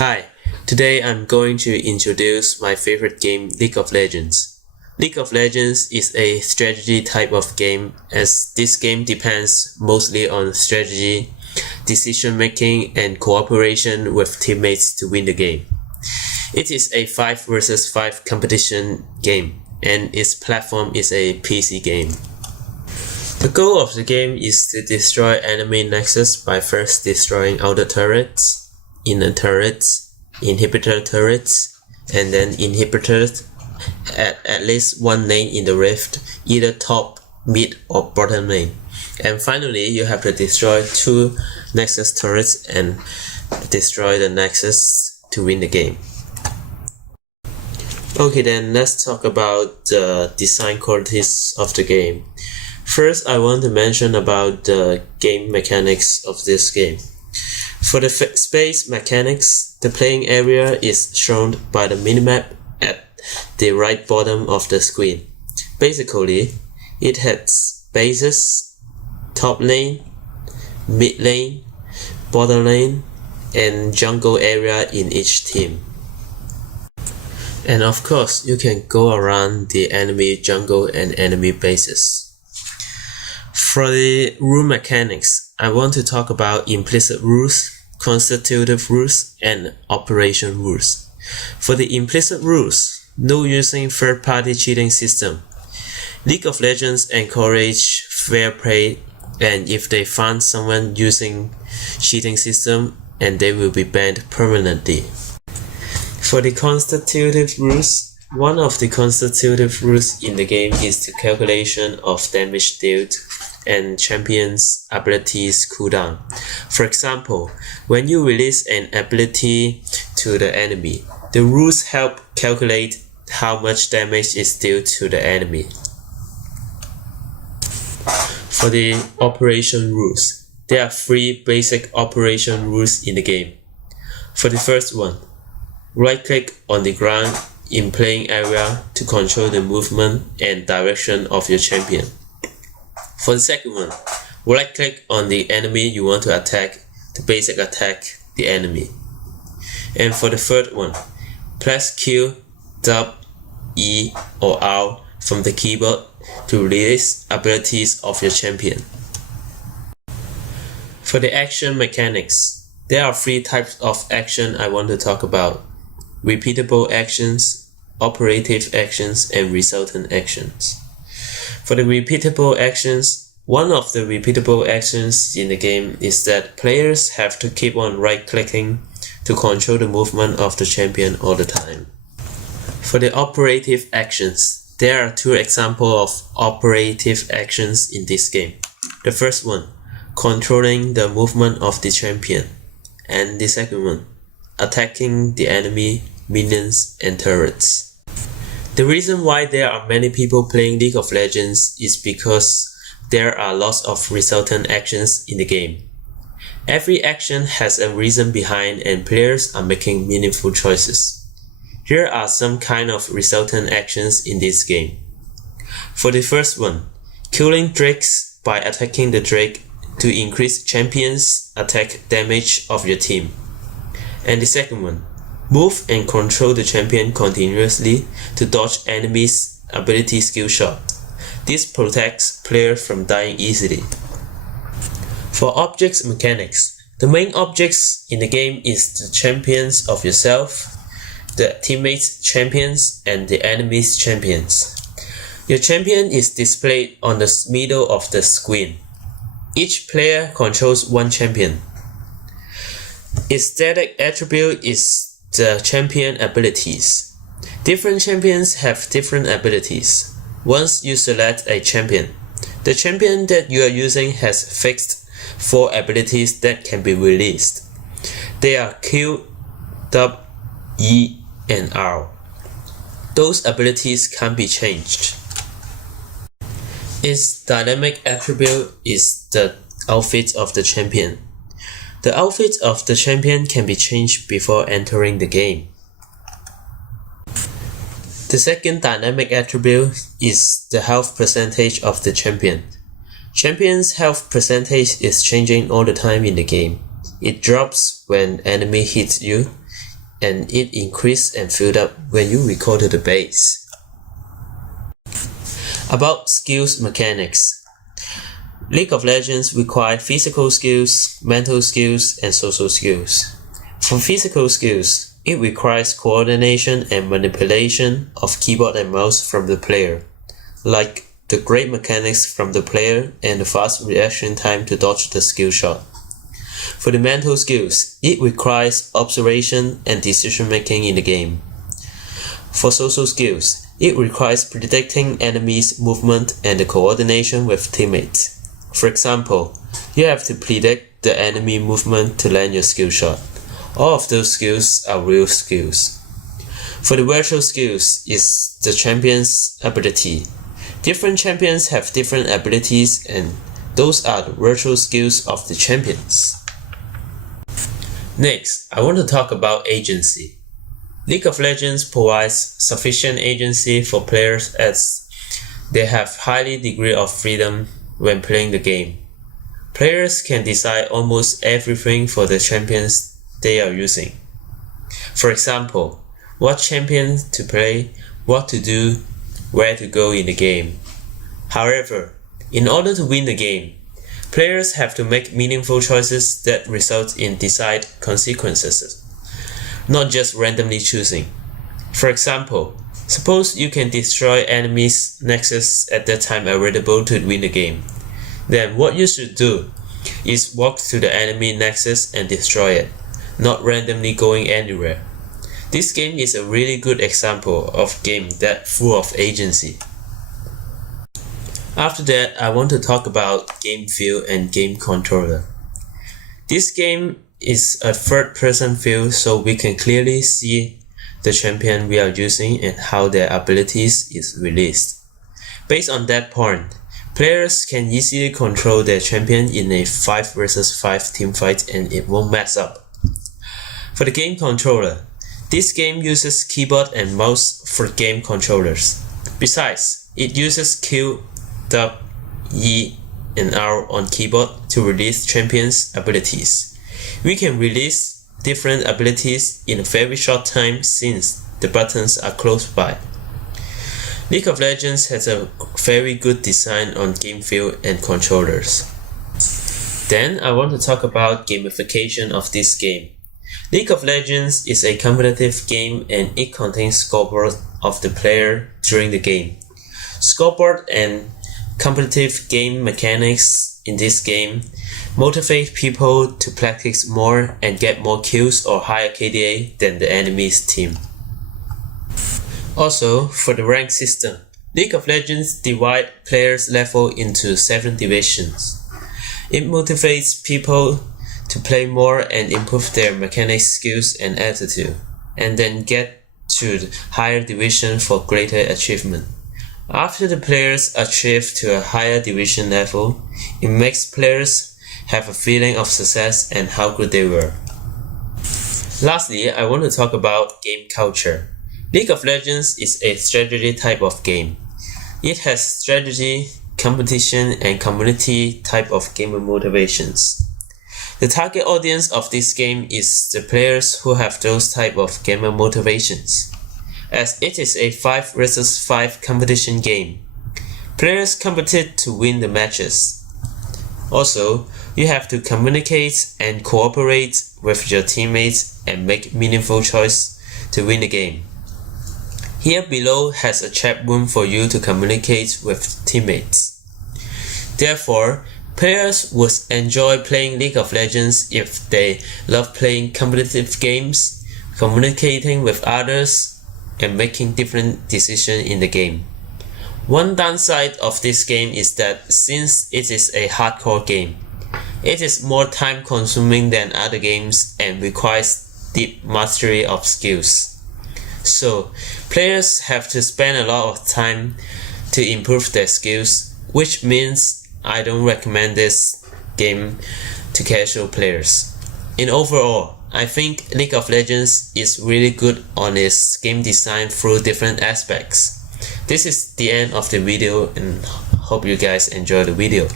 Hi, today I'm going to introduce my favorite game, League of Legends. League of Legends is a strategy type of game as this game depends mostly on strategy, decision making, and cooperation with teammates to win the game. It is a 5 vs 5 competition game and its platform is a PC game. The goal of the game is to destroy enemy nexus by first destroying outer turrets, inner turrets, inhibitor turrets, and then inhibitors at least one lane in the rift, either top, mid, or bottom lane. And finally, you have to destroy 2 nexus turrets and destroy the nexus to win the game. Okay, then let's talk about the design qualities of the game. First, I want to mention about the game mechanics of this game. For the space mechanics, the playing area is shown by the minimap at the right bottom of the screen. Basically, it has bases, top lane, mid lane, bottom lane, and jungle area in each team. And of course, you can go around the enemy jungle and enemy bases. For the rule mechanics, I want to talk about implicit rules, constitutive rules, and operation rules. For the implicit rules, no using third-party cheating system. League of Legends encourage fair play, and if they find someone using cheating system, and they will be banned permanently. For the constitutive rules, one of the constitutive rules in the game is the calculation of damage dealt and champions' abilities cooldown. For example, when you release an ability to the enemy, the rules help calculate how much damage is dealt to the enemy. For the operation rules, there are 3 basic operation rules in the game. For the first one, right-click on the ground in playing area to control the movement and direction of your champion. For the second one, right-click on the enemy you want to attack to basic attack the enemy. And for the third one, press Q, W, E, or R from the keyboard to release abilities of your champion. For the action mechanics, there are 3 types of action I want to talk about: repeatable actions, operative actions, and resultant actions. For the repeatable actions, one of the repeatable actions in the game is that players have to keep on right-clicking to control the movement of the champion all the time. For the operative actions, there are 2 examples of operative actions in this game. The first one, controlling the movement of the champion, and the second one, attacking the enemy, minions, and turrets. The reason why there are many people playing League of Legends is because there are lots of resultant actions in the game. Every action has a reason behind and players are making meaningful choices. Here are some kind of resultant actions in this game. For the first one, killing drakes by attacking the drake to increase champions' attack damage of your team. And the second one, move and control the champion continuously to dodge enemies' ability skill shot. This protects players from dying easily. For objects mechanics, the main objects in the game is the champions of yourself, the teammates' champions, and the enemy's champions. Your champion is displayed on the middle of the screen. Each player controls 1 champion. Its static attribute is the champion abilities. Different champions have different abilities. Once you select a champion, the champion that you are using has fixed 4 abilities that can be released. They are Q, W, E, and R. Those abilities can't be changed. Its dynamic attribute is the outfit of the champion. The outfit of the champion can be changed before entering the game. The second dynamic attribute is the health percentage of the champion. Champion's health percentage is changing all the time in the game. It drops when enemy hits you, and it increased and filled up when you recall to the base. About skills mechanics. League of Legends requires physical skills, mental skills, and social skills. For physical skills, it requires coordination and manipulation of keyboard and mouse from the player, like the great mechanics from the player and the fast reaction time to dodge the skill shot. For the mental skills, it requires observation and decision making in the game. For social skills, it requires predicting enemies' movement and the coordination with teammates. For example, you have to predict the enemy movement to land your skill shot. All of those skills are real skills. For the virtual skills is the champion's ability. Different champions have different abilities, and those are the virtual skills of the champions. Next, I want to talk about agency. League of Legends provides sufficient agency for players as they have high degree of freedom when playing the game. Players can decide almost everything for the champions they are using. For example, what champion to play, what to do, where to go in the game. However, in order to win the game, players have to make meaningful choices that result in desired consequences, not just randomly choosing. For example, suppose you can destroy enemies' nexus at that time available to win the game. Then what you should do is walk to the enemy nexus and destroy it, not randomly going anywhere. This game is a really good example of a game that's full of agency. After that, I want to talk about game feel and game controller. This game is a third-person feel, so we can clearly see the champion we are using and how their abilities is released. Based on that point, players can easily control their champion in a 5 vs 5 team fight and it won't mess up. For the game controller, this game uses keyboard and mouse for game controllers. Besides, it uses Q, W, E, and R on keyboard to release champions' abilities. We can release different abilities in a very short time since the buttons are close by. League of Legends has a very good design on game feel and controllers. Then I want to talk about gamification of this game. League of Legends is a competitive game and it contains scoreboard of the player during the game. Scoreboard and competitive game mechanics in this game motivate people to practice more and get more kills or higher KDA than the enemy's team. Also, for the rank system, League of Legends divide players' level into 7 divisions. It motivates people to play more and improve their mechanics skills and attitude, and then get to the higher division for greater achievement. After the players achieve to a higher division level, it makes players have a feeling of success and how good they were. Lastly, I want to talk about game culture. League of Legends is a strategy type of game. It has strategy, competition, and community type of gamer motivations. The target audience of this game is the players who have those type of gamer motivations. As it is a 5 vs 5 competition game, players compete to win the matches. Also, you have to communicate and cooperate with your teammates and make meaningful choices to win the game. Here below has a chat room for you to communicate with teammates. Therefore, players would enjoy playing League of Legends if they love playing competitive games, communicating with others, and making different decisions in the game. One downside of this game is that since it is a hardcore game, it is more time consuming than other games and requires deep mastery of skills. So, players have to spend a lot of time to improve their skills, which means I don't recommend this game to casual players. In overall, I think League of Legends is really good on its game design through different aspects. This is the end of the video and hope you guys enjoy the video.